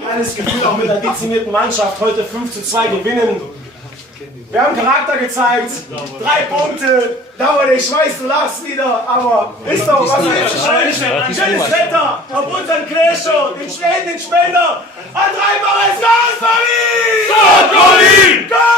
Geiles Gefühl, auch mit einer dezimierten Mannschaft heute 5:2 gewinnen. Wir haben Charakter gezeigt, 3 Punkte. Dauer, ich weiß, du lachst wieder, aber ist doch, was willst du? Schönes Wetter auf unseren Clash-Show, den Schweden, den Spender. Und 3 Mal als Gas, Berlin! Go, Berlin! Go!